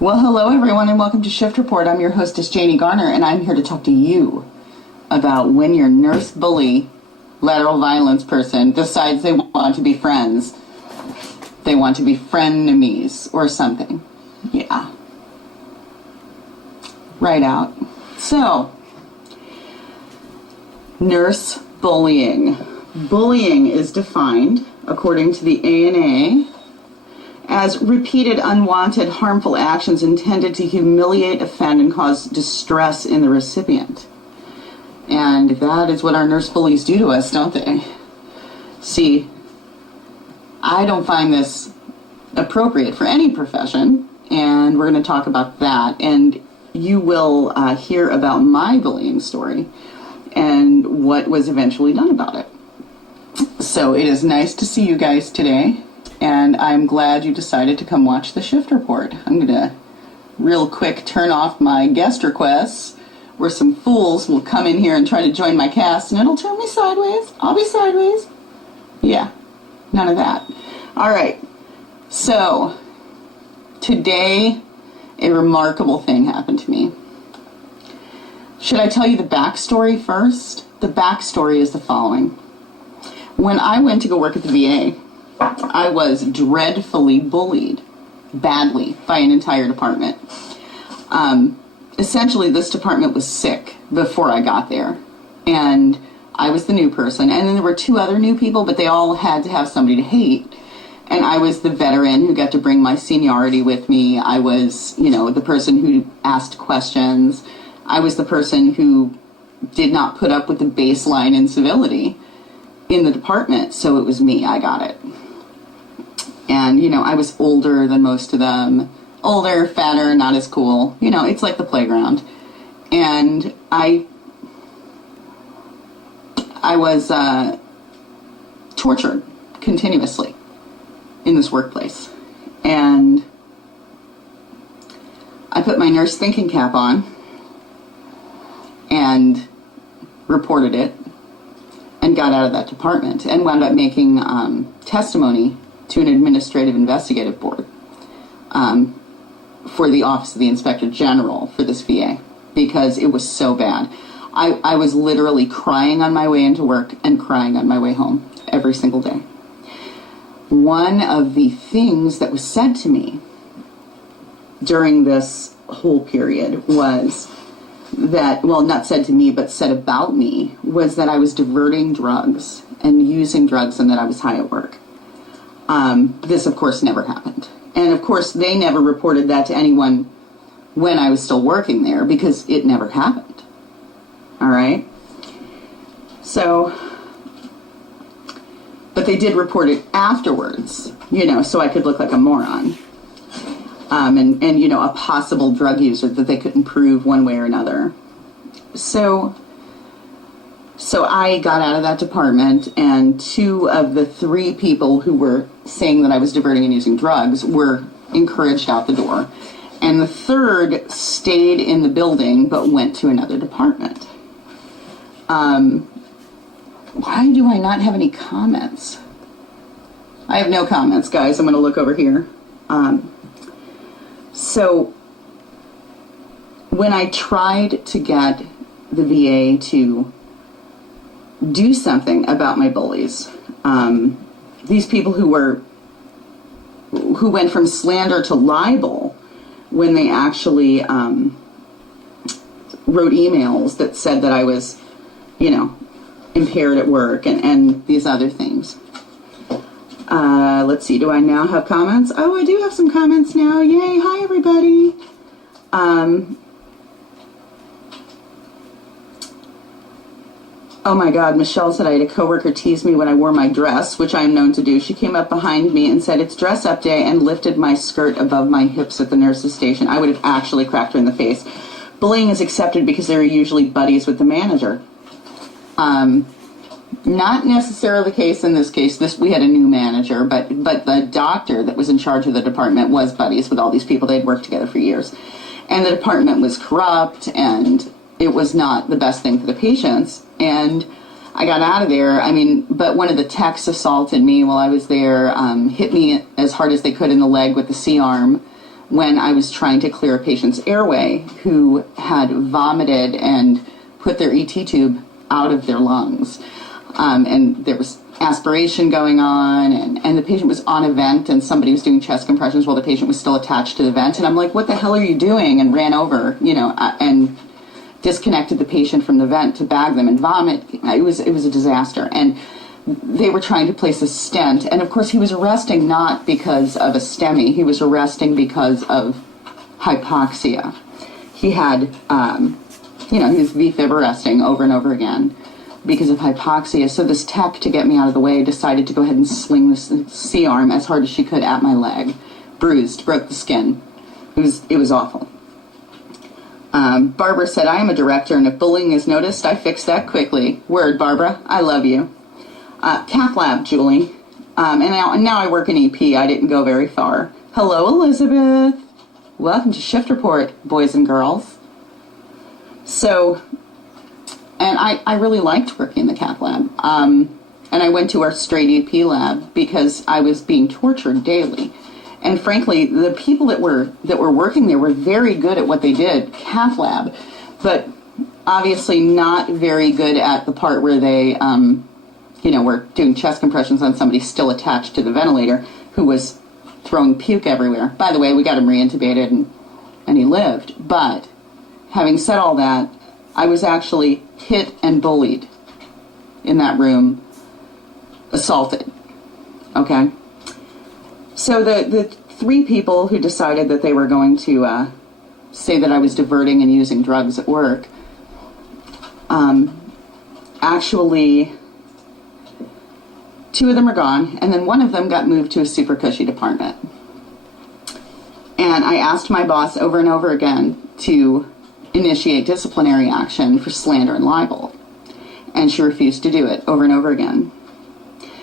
Well, hello everyone and welcome to Shift Report. I'm your hostess, Janie Garner, and I'm here to talk to you about when your nurse bully, lateral violence person decides they want to be friends. They want to be frenemies or something. Yeah. Right out. So, nurse bullying. Bullying is defined, according to the ANA, as repeated, unwanted, harmful actions intended to humiliate, offend, and cause distress in the recipient. And that is what our nurse bullies do to us, don't they? See, I don't find this appropriate for any profession, and we're going to talk about that. And you will hear about my bullying story and what was eventually done about it. So it is nice to see you guys today. And I'm glad you decided to come watch the Shift Report. I'm going to real quick turn off my guest requests where some fools will come in here and try to join my cast and it'll turn me sideways. I'll be sideways. Yeah, none of that. All right. So, today, a remarkable thing happened to me. Should I tell you the backstory first? The backstory is the following. When I went to go work at the VA, I was dreadfully bullied, badly, by an entire department. Essentially, this department was sick before I got there, and I was the new person, and then there were two other new people, but they all had to have somebody to hate, and I was the veteran who got to bring my seniority with me. I was, the person who asked questions. I was the person who did not put up with the baseline incivility in the department, so it was me. I got it. And, I was older than most of them. Older, fatter, not as cool. It's like the playground. And I was tortured continuously in this workplace. And I put my nurse thinking cap on and reported it and got out of that department and wound up making testimony to an administrative investigative board for the Office of the Inspector General for this VA because it was so bad. I was literally crying on my way into work and crying on my way home every single day. One of the things that was said to me during this whole period was that, well, not said to me, but said about me, was that I was diverting drugs and using drugs and that I was high at work. This, of course, never happened. And, of course, they never reported that to anyone when I was still working there because it never happened. All right? So, but they did report it afterwards, so I could look like a moron. And a possible drug user that they couldn't prove one way or another. So I got out of that department, and two of the three people who were saying that I was diverting and using drugs were encouraged out the door. And the third stayed in the building but went to another department. Why do I not have any comments? I have no comments, guys. I'm going to look over here. So when I tried to get the VA to do something about my bullies, these people who went from slander to libel when they actually wrote emails that said that I was, impaired at work and these other things. Let's see, do I now have comments? Oh, I do have some comments now. Yay, hi everybody. Oh my God, Michelle said I had a coworker tease me when I wore my dress, which I am known to do. She came up behind me and said, "It's dress up day," and lifted my skirt above my hips at the nurse's station. I would have actually cracked her in the face. Bullying is accepted because they're usually buddies with the manager. Not necessarily the case in this case. We had a new manager, but the doctor that was in charge of the department was buddies with all these people. They'd worked together for years. And the department was corrupt, and it was not the best thing for the patients. And I got out of there. But one of the techs assaulted me while I was there, hit me as hard as they could in the leg with the C-arm, when I was trying to clear a patient's airway who had vomited and put their ET tube out of their lungs. And there was aspiration going on, and the patient was on a vent, and somebody was doing chest compressions while the patient was still attached to the vent. And I'm like, what the hell are you doing? And ran over, and disconnected the patient from the vent to bag them and vomit. It was a disaster. And they were trying to place a stent. And of course, he was arresting not because of a STEMI. He was arresting because of hypoxia. He had, he was VFib arresting over and over again because of hypoxia. So this tech, to get me out of the way, decided to go ahead and sling this C-arm as hard as she could at my leg. Bruised, broke the skin. It was awful. Barbara said, I am a director, and if bullying is noticed, I fix that quickly. Word, Barbara. I love you. Cath lab, Julie. And now I work in EP. I didn't go very far. Hello, Elizabeth. Welcome to Shift Report, boys and girls. So, and I really liked working in the cath lab. And I went to our straight EP lab because I was being tortured daily. And frankly, the people that were working there were very good at what they did, cath lab, but obviously not very good at the part where they, were doing chest compressions on somebody still attached to the ventilator who was throwing puke everywhere. By the way, we got him reintubated and he lived. But having said all that, I was actually hit and bullied in that room, assaulted. Okay? So the three people who decided that they were going to say that I was diverting and using drugs at work, actually, two of them are gone, and then one of them got moved to a super cushy department. And I asked my boss over and over again to initiate disciplinary action for slander and libel, and she refused to do it over and over again.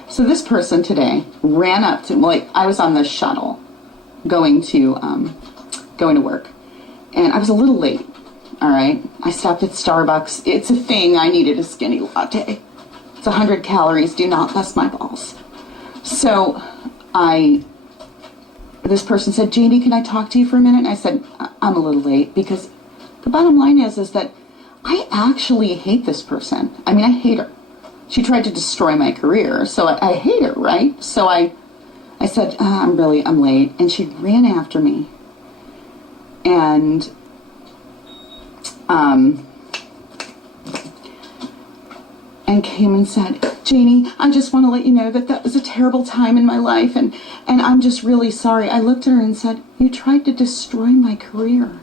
So this person today ran up to, I was on the shuttle going to work, and I was a little late, all right? I stopped at Starbucks. It's a thing. I needed a skinny latte. It's 100 calories. Do not bust my balls. So this person said, Janie, can I talk to you for a minute? And I said, I'm a little late, because the bottom line is that I actually hate this person. I mean, I hate her. She tried to destroy my career, so I hate her, right? So I said, I'm late. And she ran after me. And came and said, Janie, I just want to let you know that was a terrible time in my life, and I'm just really sorry. I looked at her and said, you tried to destroy my career.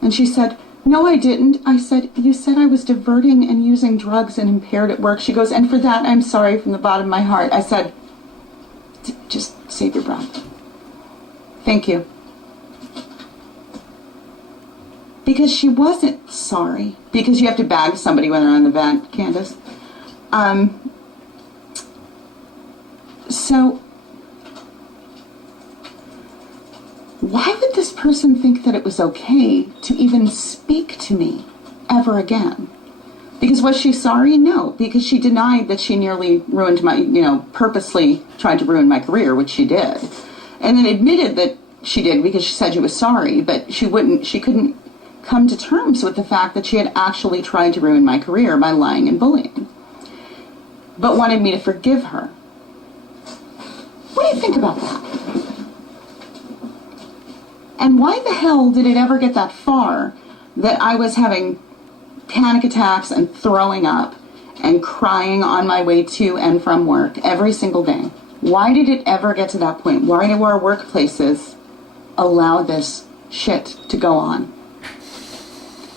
And she said, no, I didn't. I said, you said I was diverting and using drugs and impaired at work. She goes, and for that, I'm sorry from the bottom of my heart. I said, just save your breath. Thank you. Because she wasn't sorry. Because you have to bag somebody when they're on the vent, Candace. So, why would this person think that it was okay to even speak to me ever again? Because was she sorry? No, because she denied that she nearly ruined my, purposely tried to ruin my career, which she did. And then admitted that she did because she said she was sorry, but she couldn't come to terms with the fact that she had actually tried to ruin my career by lying and bullying. But wanted me to forgive her. What do you think about that? And why the hell did it ever get that far that I was having panic attacks and throwing up and crying on my way to and from work every single day? Why did it ever get to that point? Why do our workplaces allow this shit to go on?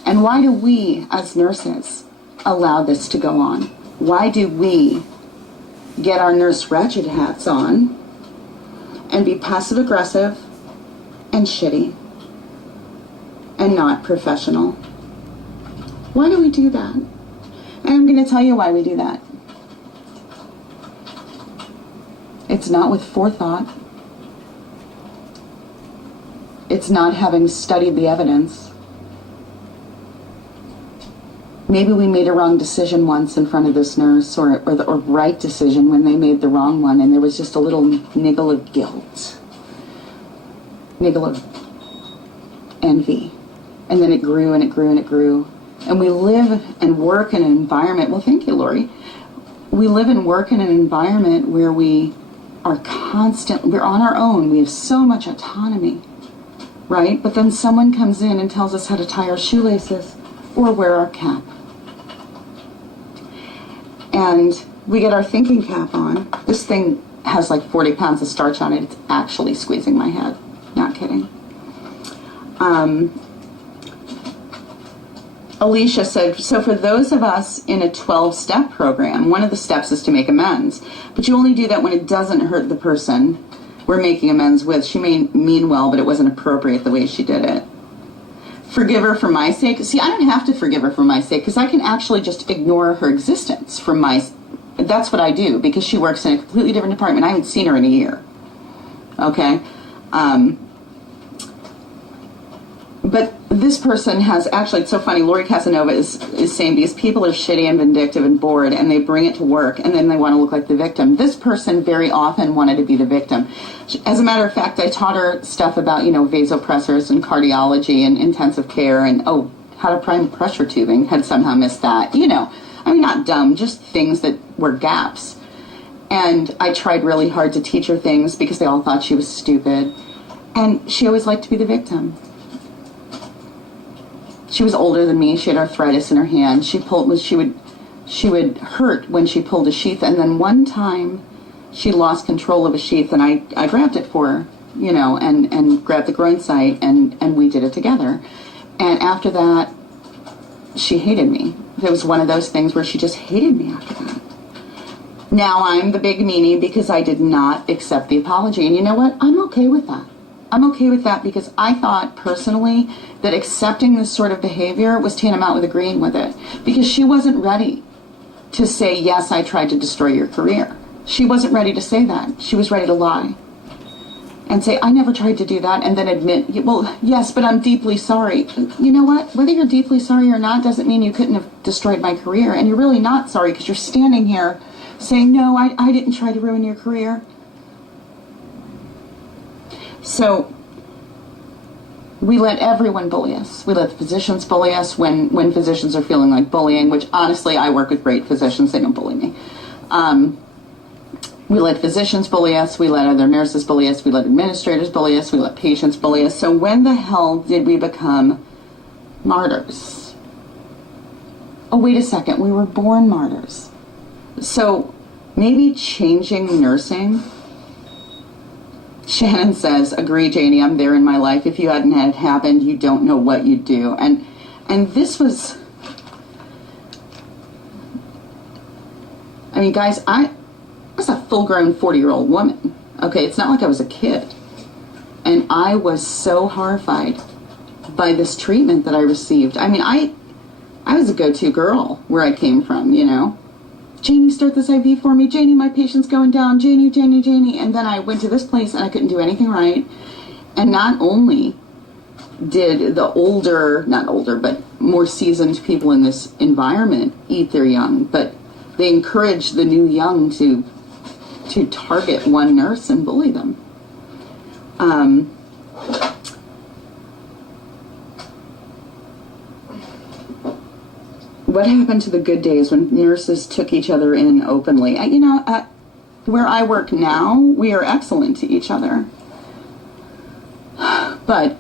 And why do we, as nurses, allow this to go on? Why do we get our nurse wretched hats on and be passive-aggressive and shitty and not professional? Why do we do that? And I'm going to tell you why we do that. It's not with forethought. It's not having studied the evidence. Maybe we made a wrong decision once in front of this nurse, or right decision when they made the wrong one, and there was just a little niggle of guilt. Niggle of envy. And then it grew and it grew and it grew. And we live and work in an environment, well, thank you, Lori. We live and work in an environment where we are we're on our own. We have so much autonomy, right? But then someone comes in and tells us how to tie our shoelaces or wear our cap. And we get our thinking cap on. This thing has like 40 pounds of starch on it. It's actually squeezing my head. Not kidding. Alicia said, so for those of us in a 12-step program, one of the steps is to make amends. But you only do that when it doesn't hurt the person we're making amends with. She may mean well, but it wasn't appropriate the way she did it. Forgive her for my sake. See, I don't have to forgive her for my sake because I can actually just ignore her existence from that's what I do because she works in a completely different department. I haven't seen her in a year. Okay? But this person has actually, it's so funny, Lori Casanova is saying because people are shitty and vindictive and bored and they bring it to work and then they want to look like the victim. This person very often wanted to be the victim. As a matter of fact, I taught her stuff about, vasopressors and cardiology and intensive care and, how to prime pressure tubing, had somehow missed that. Not dumb, just things that were gaps. And I tried really hard to teach her things because they all thought she was stupid. And she always liked to be the victim. She was older than me. She had arthritis in her hand. She would hurt when she pulled a sheath. And then one time she lost control of a sheath and I grabbed it for her, and grabbed the groin site and we did it together. And after that, she hated me. It was one of those things where she just hated me after that. Now I'm the big meanie because I did not accept the apology. And you know what? I'm okay with that. I'm okay with that because I thought personally that accepting this sort of behavior was tantamount with agreeing with it because she wasn't ready to say, yes, I tried to destroy your career. She wasn't ready to say that. She was ready to lie and say, I never tried to do that, and then admit, well, yes, but I'm deeply sorry. You know what? Whether you're deeply sorry or not doesn't mean you couldn't have destroyed my career, and you're really not sorry because you're standing here saying, no, I didn't try to ruin your career. So we let everyone bully us. We let the physicians bully us when physicians are feeling like bullying, which honestly, I work with great physicians. They don't bully me. We let physicians bully us. We let other nurses bully us. We let administrators bully us. We let patients bully us. So when the hell did we become martyrs? Oh, wait a second. We were born martyrs. So maybe changing nursing. Shannon says, agree, Janie, I'm there in my life. If you hadn't had it happened, you don't know what you'd do. And this was, guys, I was a full-grown 40-year-old woman. Okay, it's not like I was a kid. And I was so horrified by this treatment that I received. I was a go-to girl where I came from, Janie, start this IV for me. Janie, my patient's going down. Janie, Janie, Janie. And then I went to this place and I couldn't do anything right. And not only did the not older, but more seasoned people in this environment eat their young, but they encouraged the new young to target one nurse and bully them. What happened to the good days when nurses took each other in openly? Where I work now, we are excellent to each other. But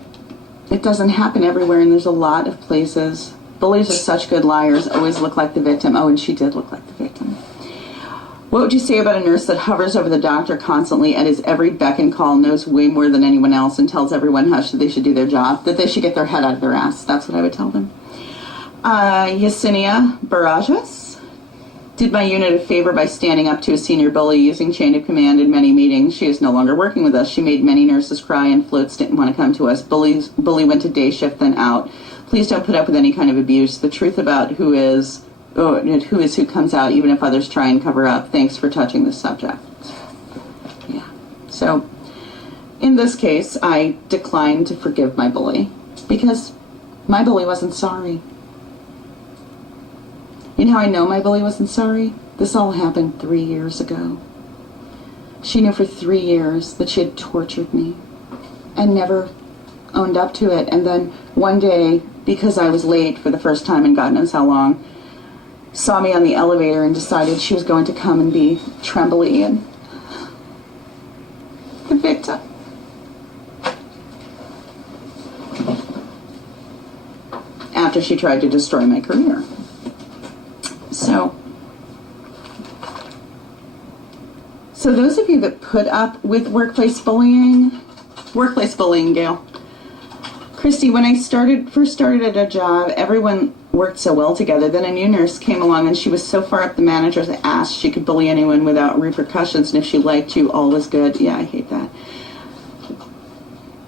it doesn't happen everywhere, and there's a lot of places. Bullies are such good liars, always look like the victim. Oh, and she did look like the victim. What would you say about a nurse that hovers over the doctor constantly at his every beck and call, knows way more than anyone else, and tells everyone how they should do their job, that they should get their head out of their ass? That's what I would tell them. Yesenia Barajas, did my unit a favor by standing up to a senior bully using chain of command in many meetings. She is no longer working with us. She made many nurses cry and floats didn't want to come to us. Bully went to day shift, then out. Please don't put up with any kind of abuse. The truth about who is who comes out, even if others try and cover up. Thanks for touching this subject. Yeah. So, in this case, I declined to forgive my bully because my bully wasn't sorry. You know how I know my bully wasn't sorry? This all happened 3 years ago. She knew for 3 years that she had tortured me and never owned up to it. And then one day, because I was late for the first time in God knows how long, saw me on the elevator and decided she was going to come and be trembly and the victim. After she tried to destroy my career. So those of you that put up with workplace bullying, Gail. Christy, when I first started at a job, everyone worked so well together. Then a new nurse came along and she was so far up the manager's ass she could bully anyone without repercussions, and if she liked you, all was good. Yeah, I hate that.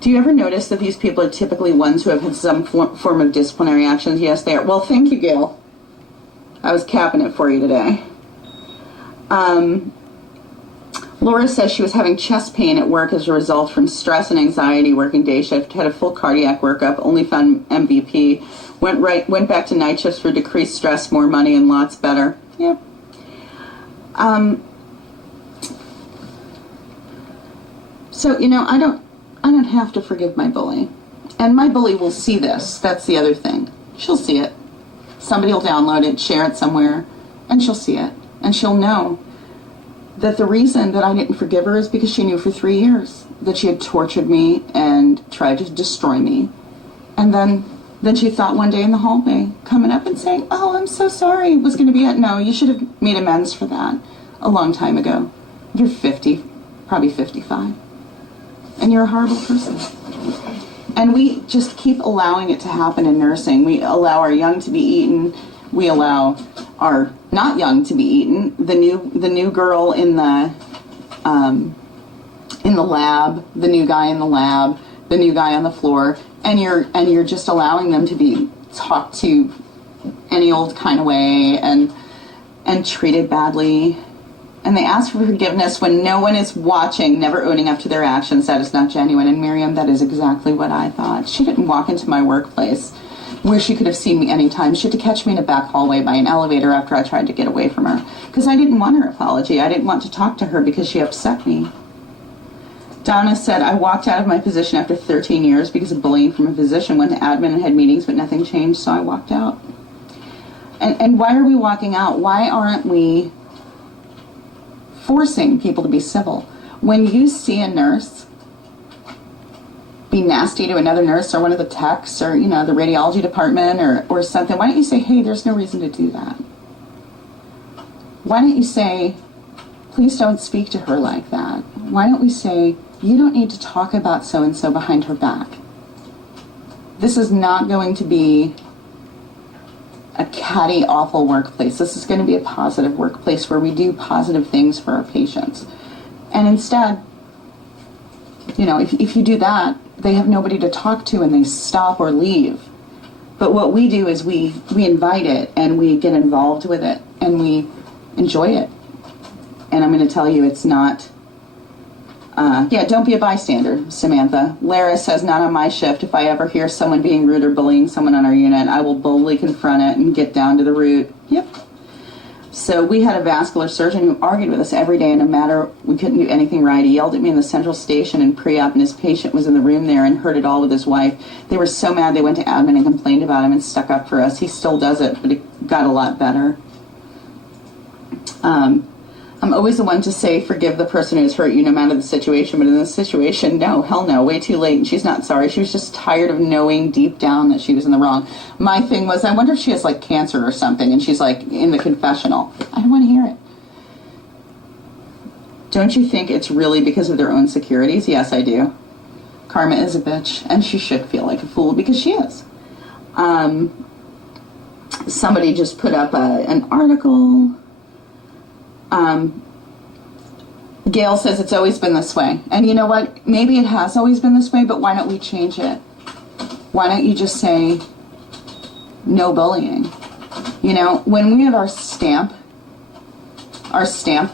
Do you ever notice that these people are typically ones who have had some form of disciplinary actions? Yes, they are. Well, thank you, Gail. I was capping it for you today. Laura says she was having chest pain at work as a result from stress and anxiety working day shift, had a full cardiac workup, only found MVP, went back to night shifts for decreased stress, more money, and lots better. Yep. So, you know, I don't have to forgive my bully. And my bully will see this. That's the other thing. She'll see it. Somebody will download it, share it somewhere, and she'll see it. And she'll know that the reason that I didn't forgive her is because she knew for 3 years that she had tortured me and tried to destroy me. And then she thought one day in the hallway, coming up and saying, "Oh, I'm so sorry," was going to be it. No, you should have made amends for that a long time ago. You're 50, probably 55. And you're a horrible person. And we just keep allowing it to happen in nursing. We allow our young to be eaten. We allow our not young to be eaten. The new girl in the lab, the new guy in the lab, the new guy on the floor, and you're just allowing them to be talked to any old kind of way and treated badly. And they ask for forgiveness when no one is watching, never owning up to their actions. That is not genuine. And Miriam, that is exactly what I thought. She didn't walk into my workplace where she could have seen me anytime. She had to catch me in a back hallway by an elevator after I tried to get away from her. Because I didn't want her apology. I didn't want to talk to her because she upset me. Donna said, I walked out of my position after 13 years because of bullying from a physician, went to admin and had meetings, but nothing changed, so I walked out. And why are we walking out? Why aren't we forcing people to be civil? When you see a nurse be nasty to another nurse or one of the techs or, you know, the radiology department or something, why don't you say, hey, there's no reason to do that? Why don't you say, please don't speak to her like that? Why don't we say, you don't need to talk about so-and-so behind her back? This is not going to be a catty, awful workplace. This is going to be a positive workplace where we do positive things for our patients. And instead, you know, if you do that, they have nobody to talk to and they stop or leave. But what we do is we invite it and we get involved with it and we enjoy it. And I'm going to tell you, it's not, don't be a bystander, Samantha. Lara says, not on my shift. If I ever hear someone being rude or bullying someone on our unit, I will boldly confront it and get down to the root. Yep. So we had a vascular surgeon who argued with us every day, and no matter, we couldn't do anything right. He yelled at me in the central station in pre-op, and his patient was in the room there and heard it all with his wife. They were so mad they went to admin and complained about him and stuck up for us. He still does it, but it got a lot better. I'm always the one to say, forgive the person who's hurt you no matter the situation, but in this situation, no, hell no, way too late, and she's not sorry. She was just tired of knowing deep down that she was in the wrong. My thing was, I wonder if she has like cancer or something, and she's like in the confessional. I don't want to hear it. Don't you think it's really because of their own securities? Yes, I do. Karma is a bitch, and she should feel like a fool because she is. Somebody just put up an article. Gail says it's always been this way. And you know what? Maybe it has always been this way, but why don't we change it? Why don't you just say no bullying? You know, when we have our stamp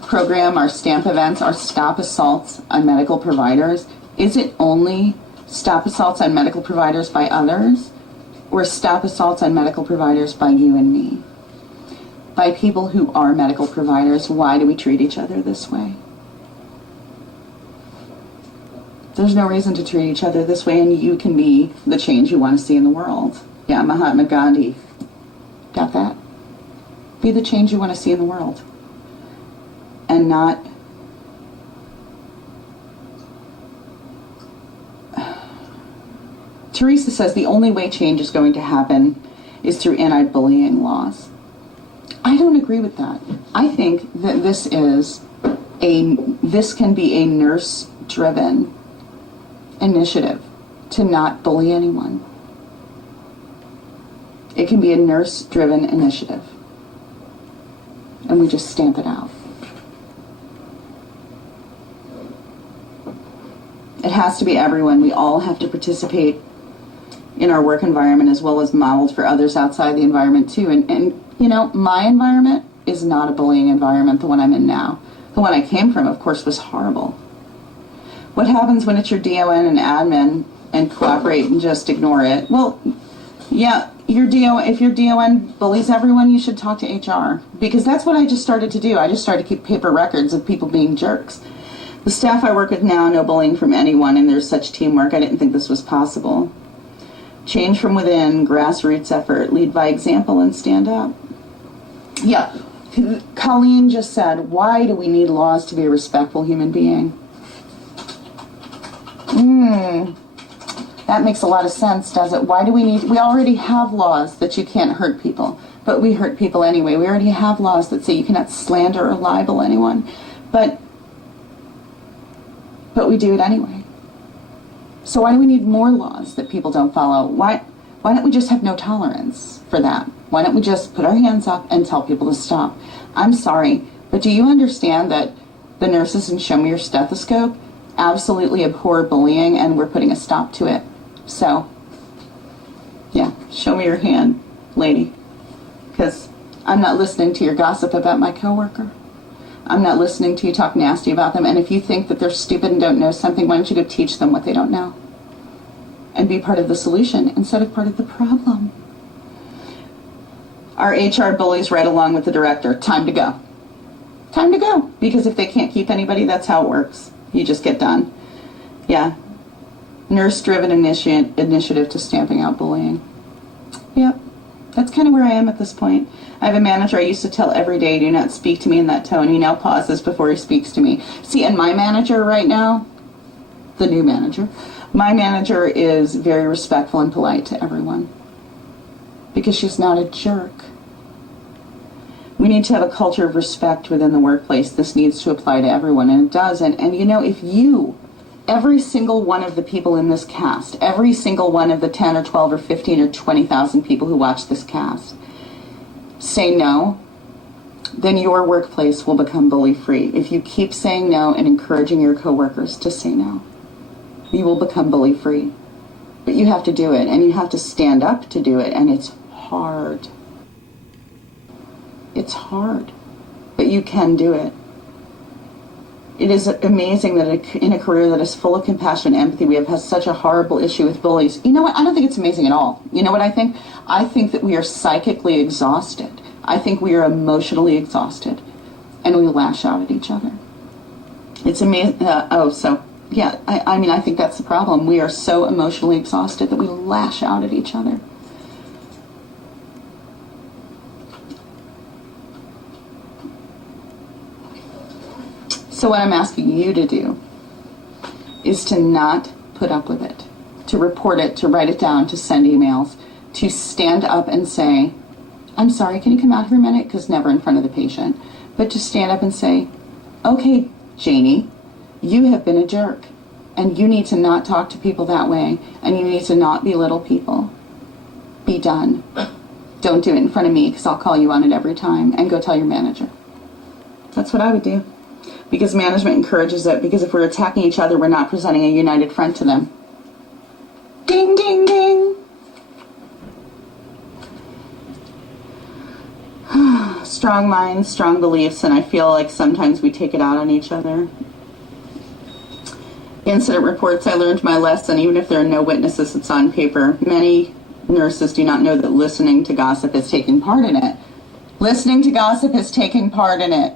program, our stamp events, our stop assaults on medical providers, is it only stop assaults on medical providers by others or stop assaults on medical providers by you and me? By people who are medical providers. Why do we treat each other this way? There's no reason to treat each other this way, and you can be the change you want to see in the world. Yeah, Mahatma Gandhi. Got that? Be the change you want to see in the world. And not... Teresa says the only way change is going to happen is through anti-bullying laws. I don't agree with that. I think that this can be a nurse-driven initiative to not bully anyone. It can be a nurse-driven initiative. And we just stamp it out. It has to be everyone. We all have to participate in our work environment as well as modeled for others outside the environment too. And you know, my environment is not a bullying environment, the one I'm in now. The one I came from, of course, was horrible. What happens when it's your DON and admin and cooperate and just ignore it? Well, yeah, if your DON bullies everyone, you should talk to HR. Because that's what I just started to do. I just started to keep paper records of people being jerks. The staff I work with now, no bullying from anyone, and there's such teamwork. I didn't think this was possible. Change from within, grassroots effort, lead by example, and stand up. Yeah, Colleen just said, why do we need laws to be a respectful human being? That makes a lot of sense, does it? Why do we already have laws that you can't hurt people, but we hurt people anyway. We already have laws that say you cannot slander or libel anyone, but we do it anyway. So why do we need more laws that people don't follow? Why don't we just have no tolerance for that? Why don't we just put our hands up and tell people to stop? I'm sorry, but do you understand that the nurses in Show Me Your Stethoscope absolutely abhor bullying, and we're putting a stop to it? So, yeah, show me your hand, lady, because I'm not listening to your gossip about my coworker. I'm not listening to you talk nasty about them, and if you think that they're stupid and don't know something, why don't you go teach them what they don't know? And be part of the solution instead of part of the problem. Our HR bullies right along with the director. Time to go. Time to go. Because if they can't keep anybody, that's how it works. You just get done. Yeah. Nurse-driven initiative to stamping out bullying. Yep. That's kind of where I am at this point. I have a manager I used to tell every day, do not speak to me in that tone. He now pauses before he speaks to me. See, and my manager right now, the new manager, my manager is very respectful and polite to everyone. Because she's not a jerk. We need to have a culture of respect within the workplace. This needs to apply to everyone, and it does. And you know, if you, every single one of the people in this cast, every single one of the 10 or 12 or 15 or 20,000 people who watch this cast, say no, then your workplace will become bully-free. If you keep saying no and encouraging your coworkers to say no, you will become bully-free. But you have to do it, and you have to stand up to do it, and it's hard. It's hard, but you can do it. It is amazing that in a career that is full of compassion and empathy, we have had such a horrible issue with bullies. You know what? I don't think it's amazing at all. You know what I think? I think that we are psychically exhausted. I think we are emotionally exhausted, and we lash out at each other. It's amazing. Yeah, I mean, I think that's the problem. We are so emotionally exhausted that we lash out at each other. So what I'm asking you to do is to not put up with it, to report it, to write it down, to send emails, to stand up and say, I'm sorry, can you come out here a minute? Because never in front of the patient. But to stand up and say, okay, Janie, you have been a jerk, and you need to not talk to people that way, and you need to not belittle people. Be done. Don't do it in front of me, because I'll call you on it every time, and go tell your manager. That's what I would do. Because management encourages it, because if we're attacking each other, we're not presenting a united front to them. Ding, ding, ding. Strong minds, strong beliefs, and I feel like sometimes we take it out on each other. Incident reports, I learned my lesson. Even if there are no witnesses, it's on paper. Many nurses do not know that listening to gossip is taking part in it. Listening to gossip is taking part in it.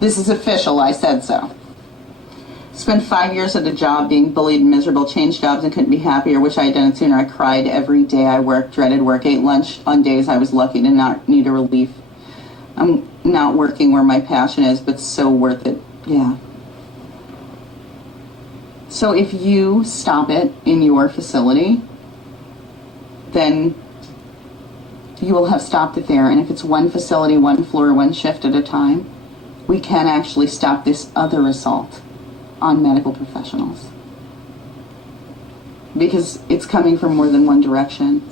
This is official, I said so. Spent 5 years at a job being bullied and miserable, changed jobs and couldn't be happier, wish I had done it sooner. I cried every day I worked, dreaded work, ate lunch on days I was lucky to not need a relief. I'm not working where my passion is, but so worth it. Yeah. So if you stop it in your facility, then you will have stopped it there. And if it's one facility, one floor, one shift at a time, we can actually stop this other assault on medical professionals. Because it's coming from more than one direction.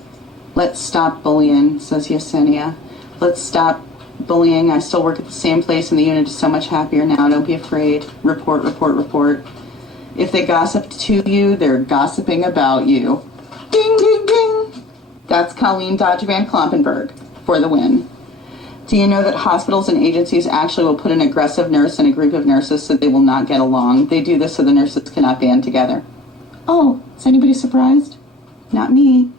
Let's stop bullying, says Yesenia. Let's stop bullying. I still work at the same place and the unit is so much happier now. Don't be afraid. Report, report, report. If they gossip to you, they're gossiping about you. Ding, ding, ding. That's Colleen Dodge Van Klompenberg for the win. Do you know that hospitals and agencies actually will put an aggressive nurse in a group of nurses so they will not get along? They do this so the nurses cannot band together. Oh, is anybody surprised? Not me.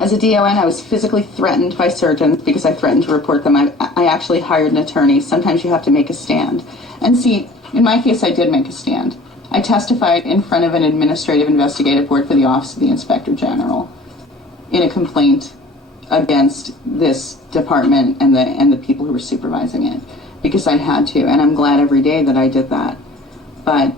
As a DON, I was physically threatened by surgeons because I threatened to report them. I actually hired an attorney. Sometimes you have to make a stand. And see, in my case, I did make a stand. I testified in front of an administrative investigative board for the Office of the Inspector General in a complaint against this department and the people who were supervising it, because I had to, and I'm glad every day that I did that. But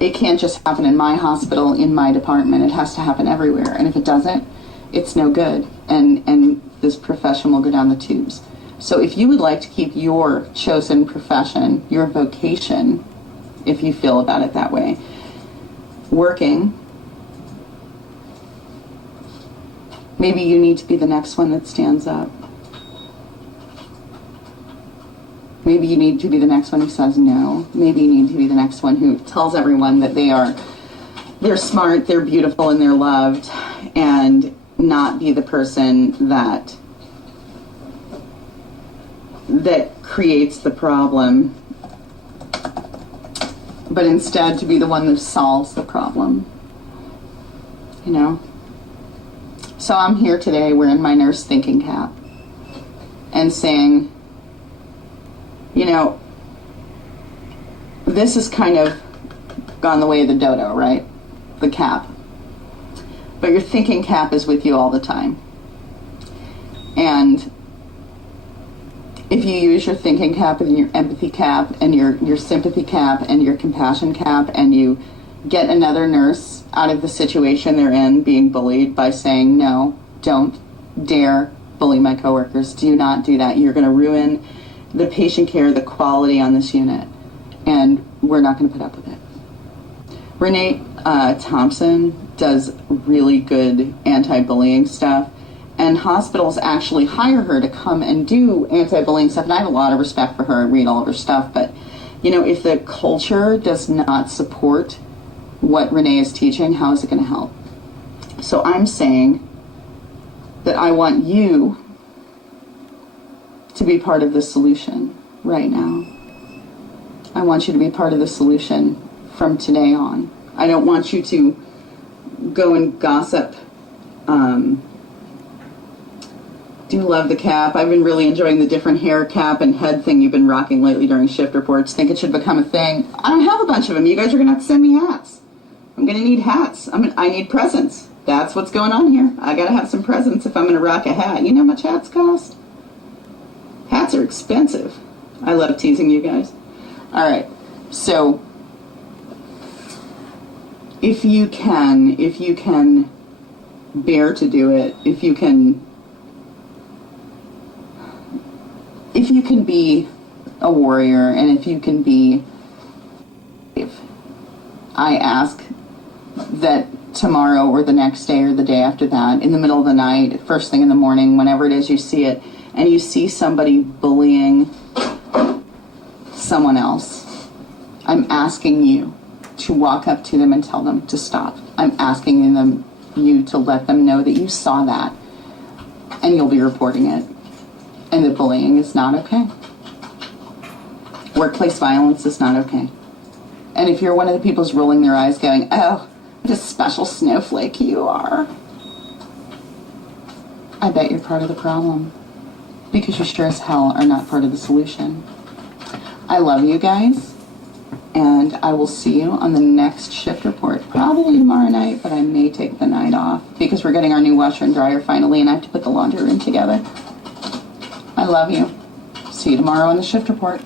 it can't just happen in my hospital, in my department. It has to happen everywhere, and if it doesn't, it's no good, and this profession will go down the tubes. So if you would like to keep your chosen profession, your vocation, if you feel about it that way, working, maybe you need to be the next one that stands up. Maybe you need to be the next one who says no. Maybe you need to be the next one who tells everyone that they're smart, they're beautiful, and they're loved, and not be the person that creates the problem, but instead to be the one that solves the problem. You know? So I'm here today wearing my nurse thinking cap and saying, you know, this has kind of gone the way of the dodo, right? The cap. But your thinking cap is with you all the time. And if you use your thinking cap and your empathy cap and your sympathy cap and your compassion cap, and you get another nurse out of the situation they're in being bullied by saying, no, don't dare bully my coworkers. Do not do that. You're going to ruin the patient care, the quality on this unit, and we're not going to put up with it. Renee Thompson does really good anti-bullying stuff, and hospitals actually hire her to come and do anti-bullying stuff, and I have a lot of respect for her and read all of her stuff, but you know, if the culture does not support what Renee is teaching, how is it going to help? So I'm saying that I want you to be part of the solution right now. I want you to be part of the solution from today on. I don't want you to go and gossip. Do love the cap. I've been really enjoying the different hair cap and head thing you've been rocking lately during shift reports. Think it should become a thing. I don't have a bunch of them. You guys are going to have to send me hats. I'm going to need hats. I need presents. That's what's going on here. I got to have some presents if I'm going to rock a hat. You know how much hats cost? Hats are expensive. I love teasing you guys. All right. So if you can bear to do it, if you can be a warrior, and if you can be brave, I ask that tomorrow or the next day or the day after that, in the middle of the night, first thing in the morning, whenever it is you see it, and you see somebody bullying someone else, I'm asking you to walk up to them and tell them to stop. I'm asking you to let them know that you saw that, and you'll be reporting it, and that bullying is not okay. Workplace violence is not okay. And if you're one of the people who's rolling their eyes going, oh, what a special snowflake you are, I bet you're part of the problem, because you sure as hell are not part of the solution. I love you guys, and I will see you on the next shift report. Probably tomorrow night, but I may take the night off because we're getting our new washer and dryer finally, and I have to put the laundry room together. I love you. See you tomorrow on the shift report.